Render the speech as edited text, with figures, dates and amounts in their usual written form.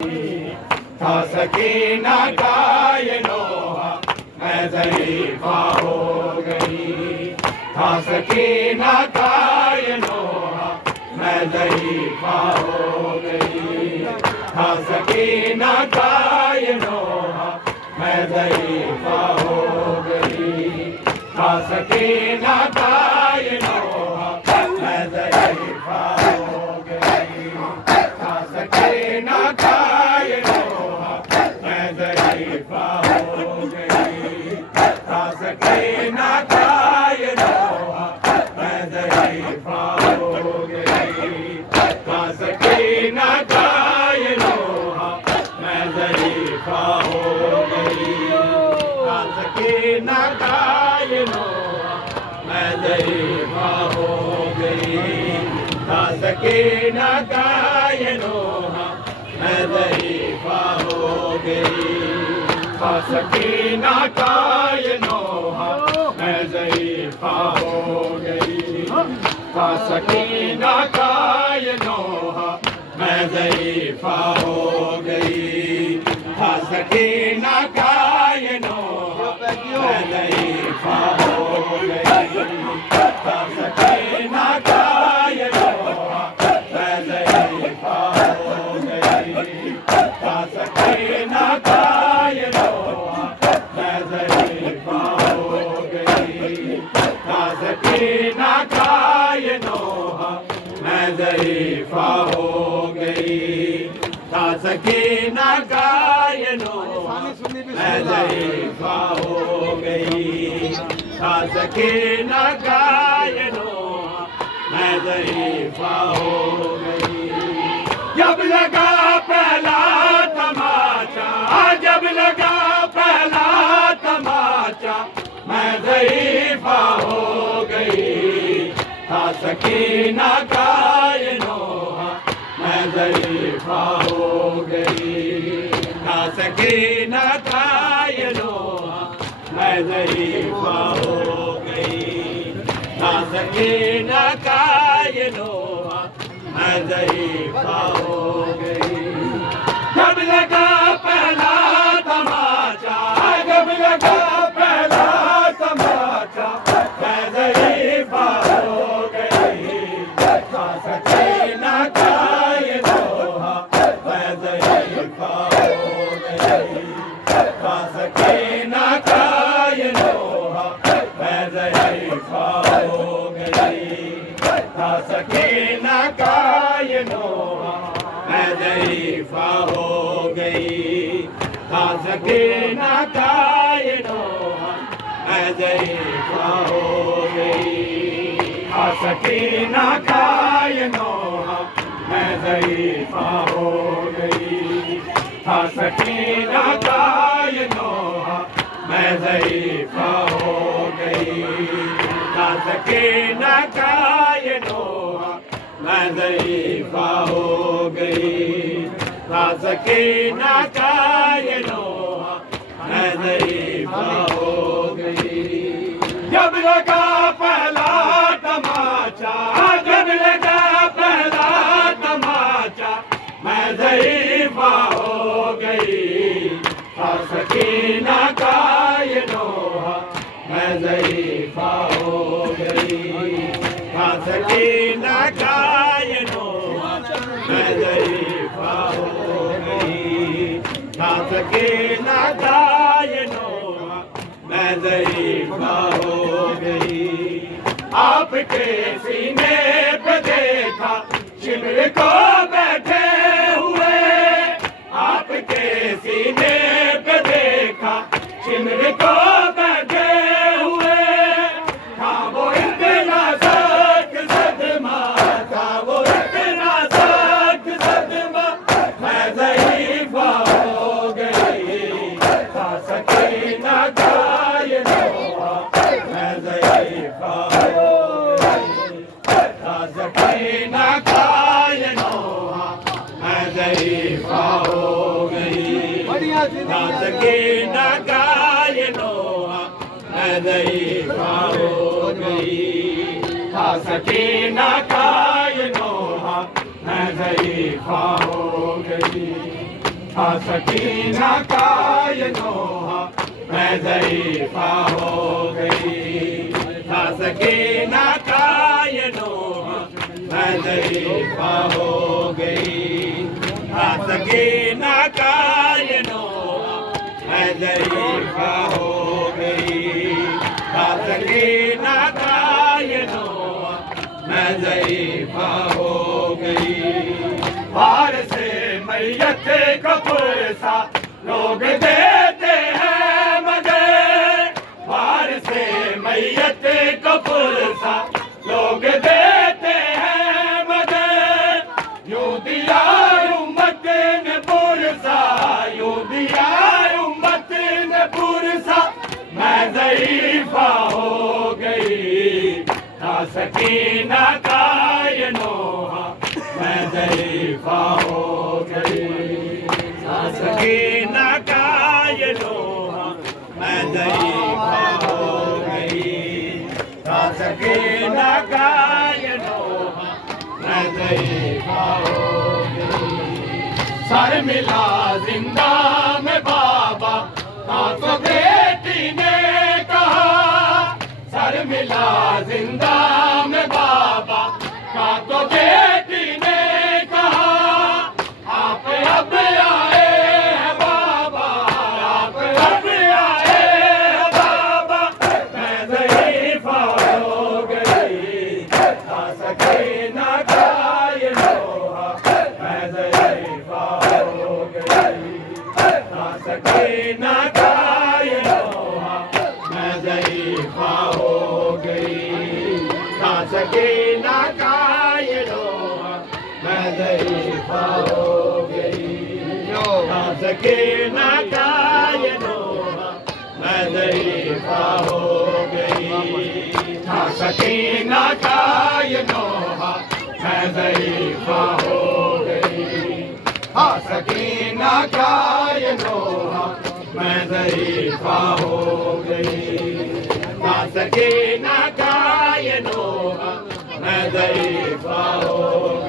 था सकीना कायनो मैं ज़रीफ़ा हो गई। था सकीना कायनो मैं ज़रीफ़ा हो गई। था सकीना कायनो मैं ज़रीफ़ा हो गई। था सकीना कायनो मैं ज़रीफ़ा हो गई। था सकीना कायनो मैं ज़रीफ़ा हो गई। था सकीना कायनो मैं ज़रीफ़ा हो गई। था सकीना कायनो मैं ज़रीफ़ा हो गई। था सकीना कायनो मैं ज़रीफ़ा हो गई। था सकीना कायनो मैं ज़रीफ़ा हो गई। था सकीना कायनो मैं ज़रीफ़ा हो गई। था सकीना कायनो मैं ज़रीफ़ा हो गई। था सकीना कायनो मैं ज़रीफ़ा हो गई। था सकीना कायनो मैं ज़रीफ़ा हो गई। था सकीना कायनो मैं ज़रीफ़ा हो गई। था सकीना कायनो मैं ज़रीफ़ा हो गई। था सकीना कायनो मैं ज़रीफ़ा हो गई। था सकीना कायनो मैं ज़रीफ़ा हो गई। जब लगा पहला तमाचा, जब लगा पहला तमाचा मैं ज़रीफ़ा हो गई। था सकीना कायनो मैं ज़रीफ़ा हो गई। था सकीना कायनो मैं ज़रीफ़ा हो गई। था सकीना कायनो मैं ज़रीफ़ा हो गई। जब लगा पहला तमाचा, जब लगा पहला तमाचा मैं ज़रीफ़ा हो गई। था सकीना कायनो मैं ज़रीफ़ा हो गई। था सकीना कायनो मैं ज़रीफ़ा हो गई। था सकीना कायनो मैं ज़रीफ़ा हो गई। था सकीना कायनो मैं ज़रीफ़ा हो गई। था सकीना कायनो मैं ज़रीफ़ा हो गई। था सकीना कायनो मैं ज़रीफ़ा हो गई। था सकीना कायनो मैं ज़रीफ़ा हो गई। था सकीना कायनो मैं ज़रीफ़ा हो गई। जब लगा पहला तमाचा, जब लगा पहला तमाचा मैं ज़रीफ़ा हो गई। था सकीना कायनो मैं ज़रीफ़ा हो गई। था सकीना कायनो मैं ज़रीफ़ा हो गई। था सकीना कायनो मैं ज़रीफ़ा हो गई। आपके सीने पे देखा शिविर को बैठे हुए। आपके सीने पे देखा शिविर को बैठे हुए। था वो इतना सख्त सदमा, था वो इतना सख्त सदमा मैं ज़रीफ़ा हो गई। था सकीना कायनो मैं ज़रीफ़ा हो गई। था सकीना कायनो मैं ज़रीफ़ा हो गई। था सकीना कायनो मैं ज़रीफ़ा हो गई। था सकीना कायनो मैं ज़रीफ़ा हो गई। हाँ सकीना कायनो मैं ज़ईफ़ा हो गई। हाँ सकीना कायनो मैं ज़ईफ़ा हो गई। हाँ सकीना कायनो मैं ज़ईफ़ा हो गई। हाँ सकीना कायनो मैं ज़ईफ़ा हो गई। बाहर से मैयत को पुरसा लोग देते हैं मगर, बाहर से मैयत को पुरसा लोग देते हैं मगर, यूं दिया उम्मत ने पुरसा, यूं दिया उम्मत ने पुरसा, मैं ज़ईफ़ा हो गई। हाँ सकीना कायनो मैं ज़ईफ़ा हो गई। हाँ सकीना कायनो मैं ज़ईफ़ा हो गई। हाँ सकीना कायनो मैं ज़ईफ़ा हो गई। सर मिला जिंदा में बाबा हाँ तो बेटी ने कहा, सर मिला जिंदा में बाबा का तो बेटी ने कहा, आप अब आए हैं बाबा, आप अब आए हैं बाबा, मैं ज़ईफ़ा हो गई। हाँ सकीना कायनो मैं ज़ईफ़ा हो गई। हाँ सकीना कायनो मैं ज़ईफ़ा हो गई। हाँ सकीना कायनो मैं ज़ईफ़ा हो गई। हाँ सकीना कायनो मैं ज़ईफ़ा हो गई। हाँ सकीना कायनो मैं ज़ईफ़ा हो गई। हाँ सकीना कायनो मैं ज़ईफ़ा हो गई। हाँ सकीना कायनो मैं ज़ईफ़ा हो गई।